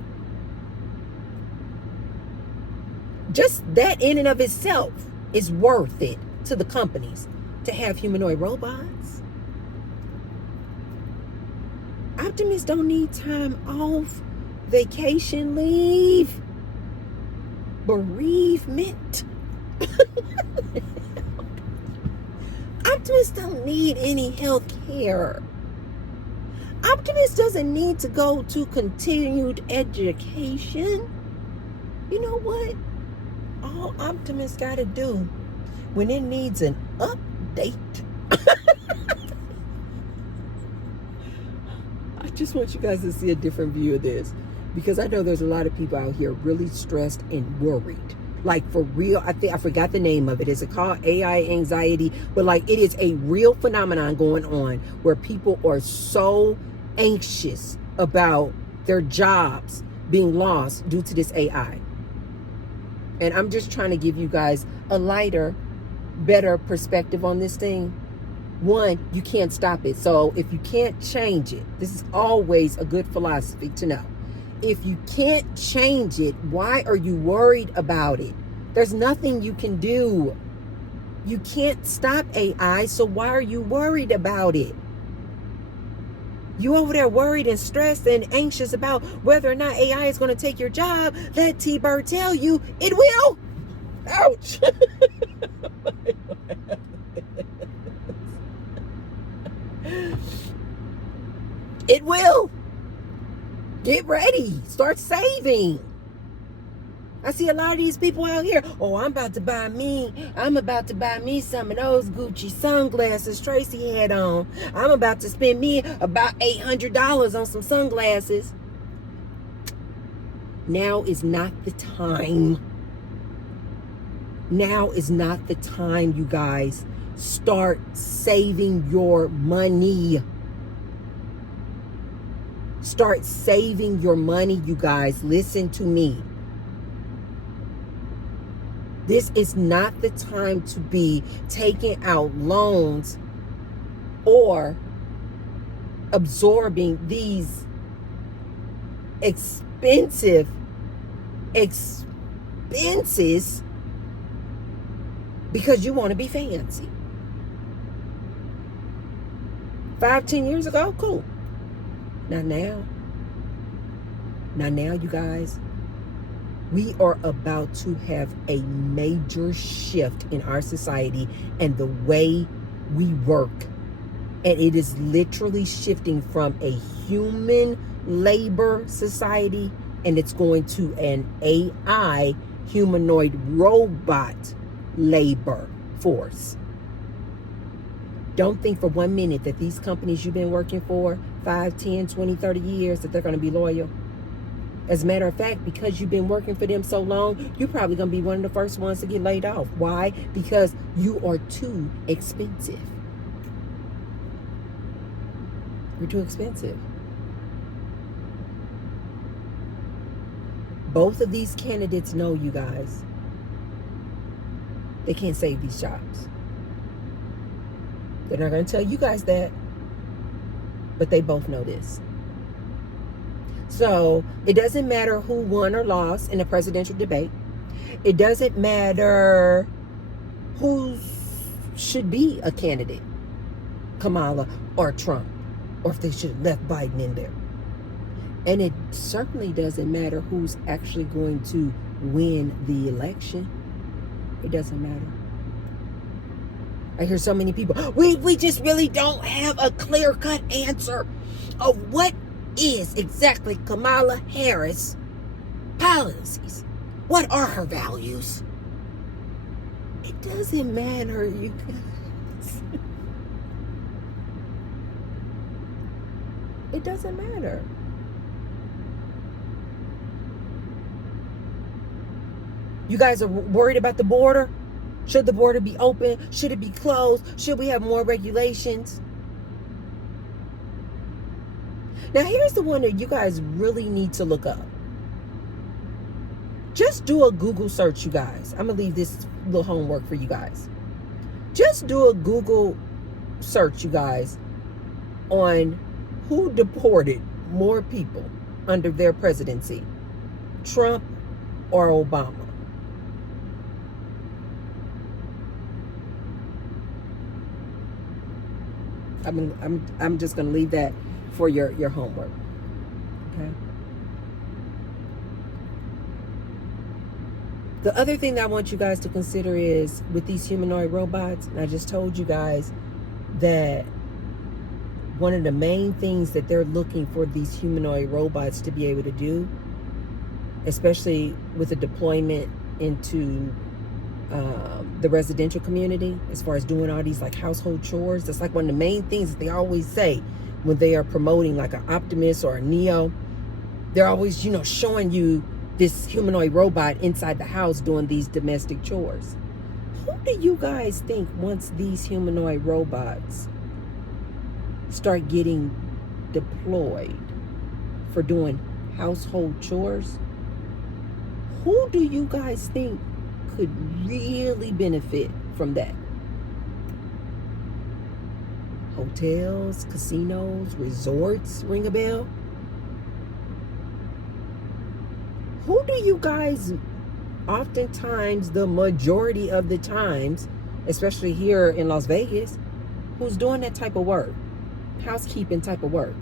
Just that in and of itself is worth it to the companies to have humanoid robots. Optimists don't need time off, vacation leave, bereavement. Optimists don't need any health care. Optimist doesn't need to go to continued education. You know what? All Optimist got to do when it needs an update. I just want you guys to see a different view of this, because I know there's a lot of people out here really stressed and worried. Like, for real, I think I forgot the name of it. Is it called AI anxiety? But like, it is a real phenomenon going on where people are so anxious about their jobs being lost due to this AI. And I'm just trying to give you guys a lighter, better perspective on this thing. One, you can't stop it. So if you can't change it, this is always a good philosophy to know. If you can't change it, why are you worried about it? There's nothing you can do. You can't stop AI, so why are you worried about it? You over there worried and stressed and anxious about whether or not AI is going to take your job. Let T-Bird tell you it will. Ouch. It will. Get ready. Start saving. I see a lot of these people out here. Oh, I'm about to buy me some of those Gucci sunglasses Tracy had on. I'm about to spend me about $800 on some sunglasses. Now is not the time. Now is not the time, you guys. Start saving your money. Start saving your money, you guys. Listen to me. This is not the time to be taking out loans or absorbing these expenses because you want to be fancy. 5-10 years ago, cool. Not now. Not now, you guys. We are about to have a major shift in our society and the way we work. And it is literally shifting from a human labor society, and it's going to an AI humanoid robot labor force. Don't think for 1 minute that these companies you've been working for 5, 10, 20, 30 years that they're going to be loyal. As a matter of fact, because you've been working for them so long, you're probably going to be one of the first ones to get laid off. Why? Because you are too expensive. You're too expensive. Both of these candidates know, you guys, they can't save these jobs. They're not going to tell you guys that, but they both know this. So it doesn't matter who won or lost in the presidential debate. It doesn't matter who should be a candidate, Kamala or Trump, or if they should have left Biden in there. And it certainly doesn't matter who's actually going to win the election. It doesn't matter. I hear so many people, we just really don't have a clear-cut answer of what is exactly Kamala Harris' policies. What are her values? It doesn't matter, you guys. It doesn't matter. You guys are worried about the border? Should the border be open? Should it be closed? Should we have more regulations? Now, here's the one that you guys really need to look up. Just do a Google search, you guys. I'm going to leave this little homework for you guys. Just do a Google search, you guys, on who deported more people under their presidency, Trump or Obama. I'm just going to leave that for your homework. Okay. The other thing that I want you guys to consider is with these humanoid robots, and I just told you guys that one of the main things that they're looking for these humanoid robots to be able to do, especially with the deployment into the residential community, as far as doing all these like household chores, that's like one of the main things that they always say when they are promoting like an Optimus or a Neo. They're always, showing you this humanoid robot inside the house doing these domestic chores. Who do you guys think, once these humanoid robots start getting deployed for doing household chores, who do you guys think could really benefit from that? Hotels, casinos, resorts ring a bell? Who do you guys, oftentimes, the majority of the times, especially here in Las Vegas, who's doing that type of work? Housekeeping type of work.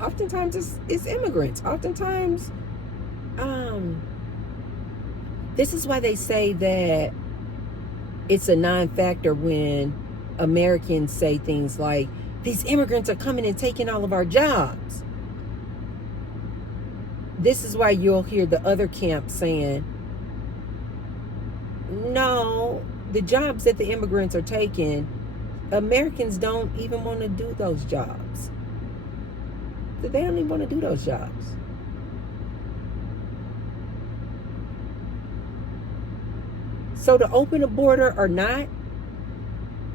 Oftentimes it's immigrants. Oftentimes, this is why they say that it's a non-factor when Americans say things like, these immigrants are coming and taking all of our jobs. This is why you'll hear the other camp saying, no, the jobs that the immigrants are taking, Americans don't even want to do those jobs. They don't even want to do those jobs. So to open the border or not,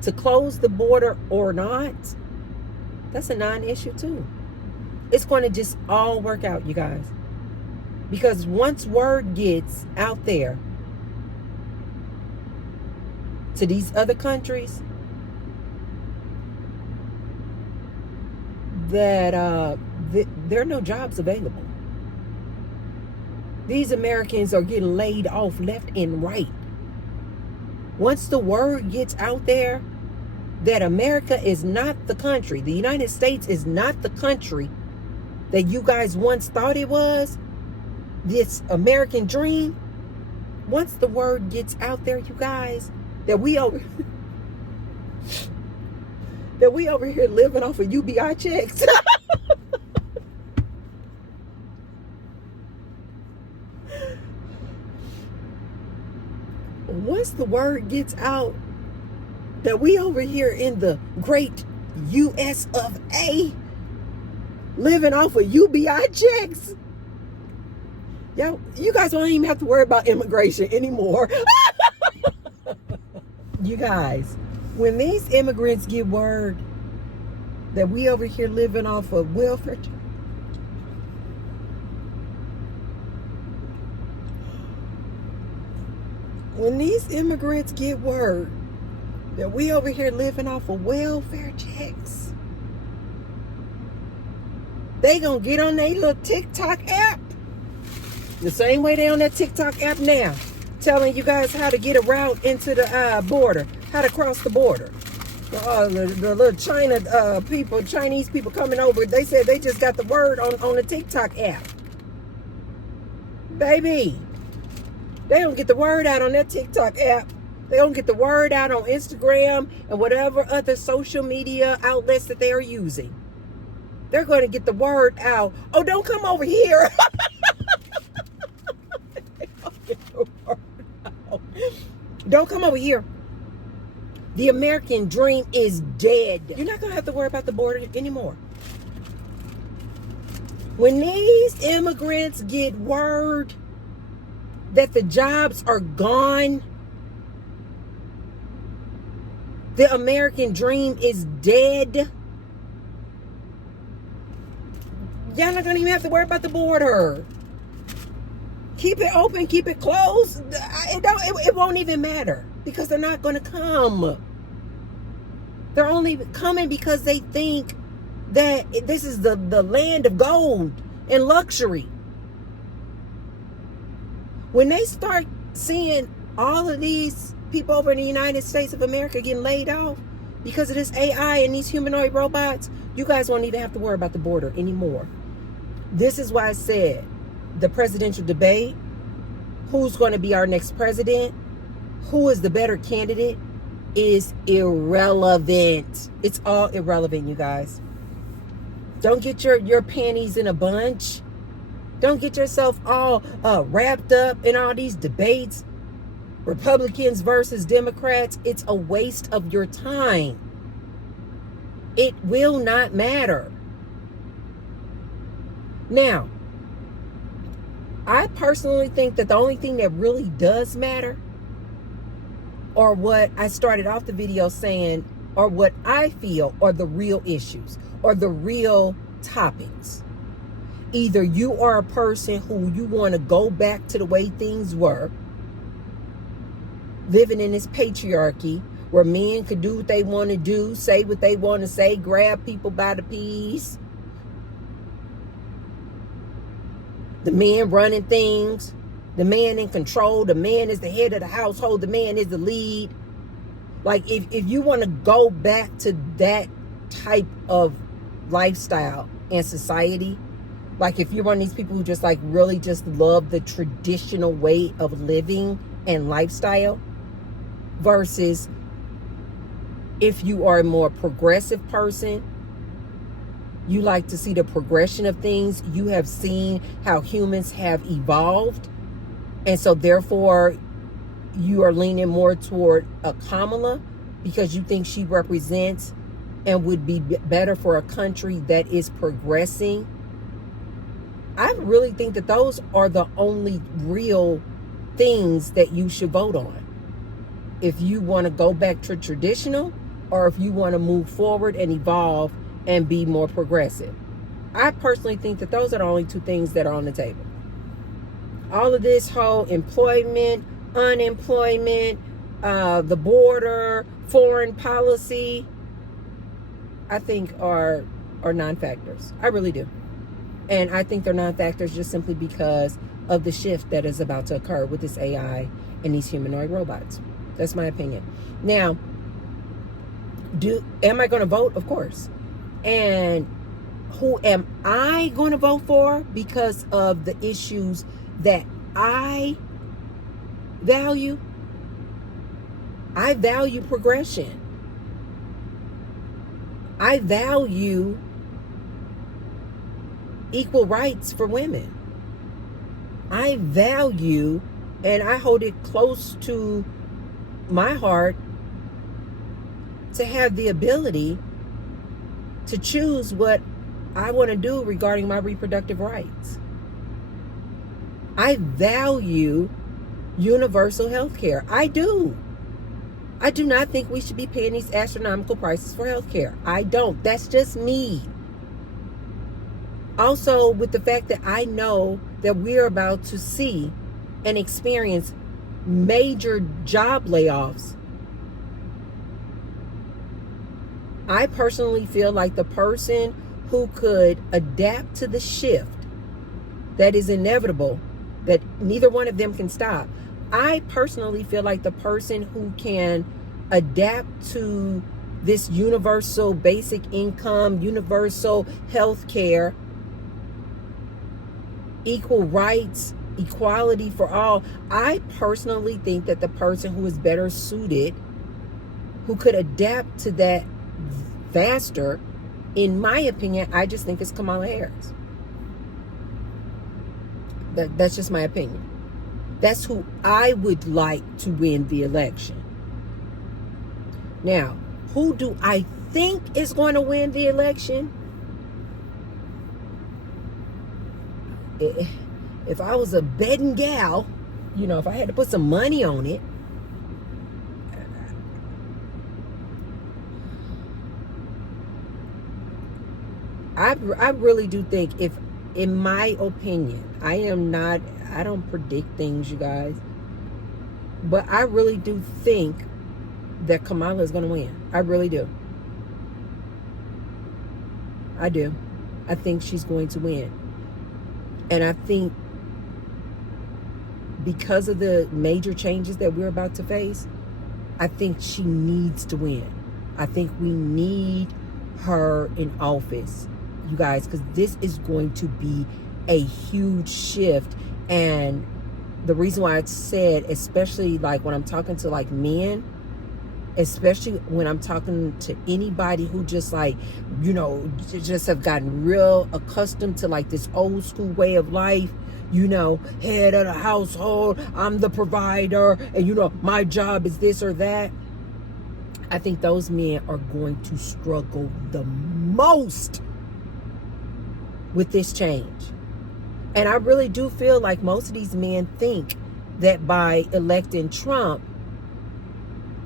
to close the border or not, that's a non-issue too. It's going to just all work out, you guys. Because once word gets out there to these other countries that there are no jobs available. These Americans are getting laid off left and right. Once the word gets out there that America is not the country, the United States is not the country that you guys once thought it was, this American dream, once the word gets out there, you guys, that we over here living off of UBI checks. Once the word gets out that we over here in the great US of A, living off of UBI checks, you guys don't even have to worry about immigration anymore. You guys, when these immigrants get word that we over here living off of welfare, when these immigrants get word that we over here living off of welfare checks, they gonna get on their little TikTok app, the same way they on that TikTok app now, telling you guys how to get around into the border, how to cross the border. The little Chinese people coming over, they said they just got the word on the TikTok app. Baby, they don't get the word out on that TikTok app. They don't get the word out on Instagram and whatever other social media outlets that they are using. They're going to get the word out. Oh, don't come over here. Don't come over here. The American dream is dead. You're not going to have to worry about the border anymore. When these immigrants get word that the jobs are gone, the American dream is dead, y'all not gonna even have to worry about the border. Keep it open, keep it closed. It won't even matter because they're not gonna come. They're only coming because they think that this is the land of gold and luxury. When they start seeing all of these people over in the United States of America getting laid off because of this AI and these humanoid robots, you guys won't even have to worry about the border anymore. This is why I said the presidential debate, who's going to be our next president, who is the better candidate, is irrelevant. It's all irrelevant, you guys. Don't get your panties in a bunch. Don't get yourself all wrapped up in all these debates. Republicans versus Democrats. It's a waste of your time. It will not matter. Now, I personally think that the only thing that really does matter, or what I started off the video saying, or what I feel are the real issues, or the real topics. Either you are a person who you want to go back to the way things were, living in this patriarchy where men could do what they want to do, say what they want to say, grab people by the peas, the man running things, the man in control, the man is the head of the household, the man is the lead. Like if you want to go back to that type of lifestyle and society, like if you're one of these people who just like really just love the traditional way of living and lifestyle, versus if you are a more progressive person, you like to see the progression of things, you have seen how humans have evolved, and so therefore you are leaning more toward a Kamala because you think she represents and would be better for a country that is progressing. I really think that those are the only real things that you should vote on. If you want to go back to traditional, or if you want to move forward and evolve and be more progressive. I personally think that those are the only two things that are on the table. All of this whole employment, unemployment, the border, foreign policy, I think are non-factors. I really do. And I think they're non-factors just simply because of the shift that is about to occur with this AI and these humanoid robots. That's my opinion. Now, am I going to vote? Of course. And who am I going to vote for? Because of the issues that I value. I value progression. I value equal rights for women. I value, and I hold it close to my heart, to have the ability to choose what I want to do regarding my reproductive rights. I value universal health care. I do. I do not think we should be paying these astronomical prices for health care. I don't. That's just me. Also, with the fact that I know that we're about to see and experience major job layoffs, I personally feel like the person who could adapt to the shift that is inevitable, that neither one of them can stop, I personally feel like the person who can adapt to this universal basic income, universal health care, equal rights, equality for all, I personally think that the person who is better suited, who could adapt to that faster, in my opinion, I just think it's Kamala Harris. That's just my opinion. That's who I would like to win the election. Now, who do I think is going to win the election? if I was a betting gal, you know, if I had to put some money on it, I really do think, if, in my opinion, I don't predict things, you guys, but I really do think that Kamala is going to win. I really do. I do. I think she's going to win. And I think because of the major changes that we're about to face, I think she needs to win. I think we need her in office, you guys, because this is going to be a huge shift. And the reason why I said, especially like when I'm talking to like men, especially when I'm talking to anybody who just like, you know, just have gotten real accustomed to like this old school way of life, you know, head of the household, I'm the provider, and you know, my job is this or that. I think those men are going to struggle the most with this change. And I really do feel like most of these men think that by electing Trump,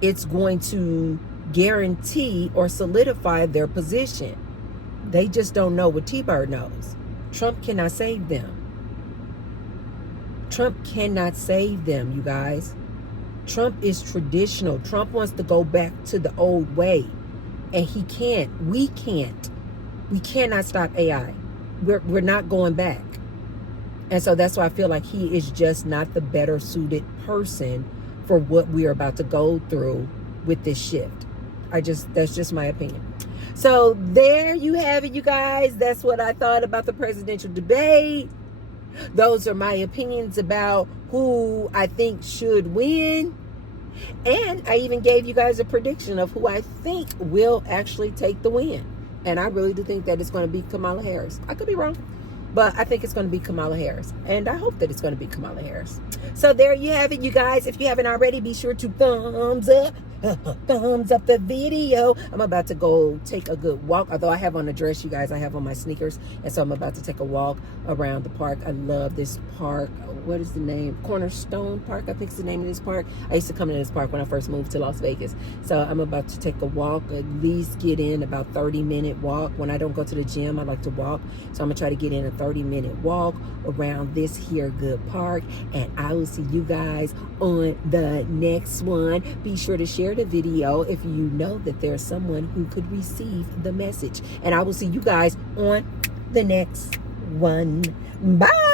it's going to guarantee or solidify their position. They just don't know what T-Bird knows. Trump cannot save them. Trump cannot save them, you guys. Trump is traditional. Trump wants to go back to the old way. And he can't. We can't. We cannot stop AI. We're not going back. And so that's why I feel like he is just not the better suited person for what we are about to go through with this shift. That's just my opinion. So there you have it, you guys. That's what I thought about the presidential debate. Those are my opinions about who I think should win. And I even gave you guys a prediction of who I think will actually take the win. And I really do think that it's going to be Kamala Harris. I could be wrong, but I think it's going to be Kamala Harris. And I hope that it's going to be Kamala Harris. So there you have it, you guys. If you haven't already, be sure to thumbs up the video. I'm about to go take a good walk. Although I have on a dress, you guys, I have on my sneakers. And so I'm about to take a walk around the park. I love this park. What is the name? Cornerstone Park, I think is the name of this park. I used to come into this park when I first moved to Las Vegas. So I'm about to take a walk, at least get in about 30-minute walk. When I don't go to the gym, I like to walk. So I'm going to try to get in a 30-minute walk around this here good park. And I will see you guys on the next one. Be sure to share the video if you know that there's someone who could receive the message. And I will see you guys on the next one. Bye.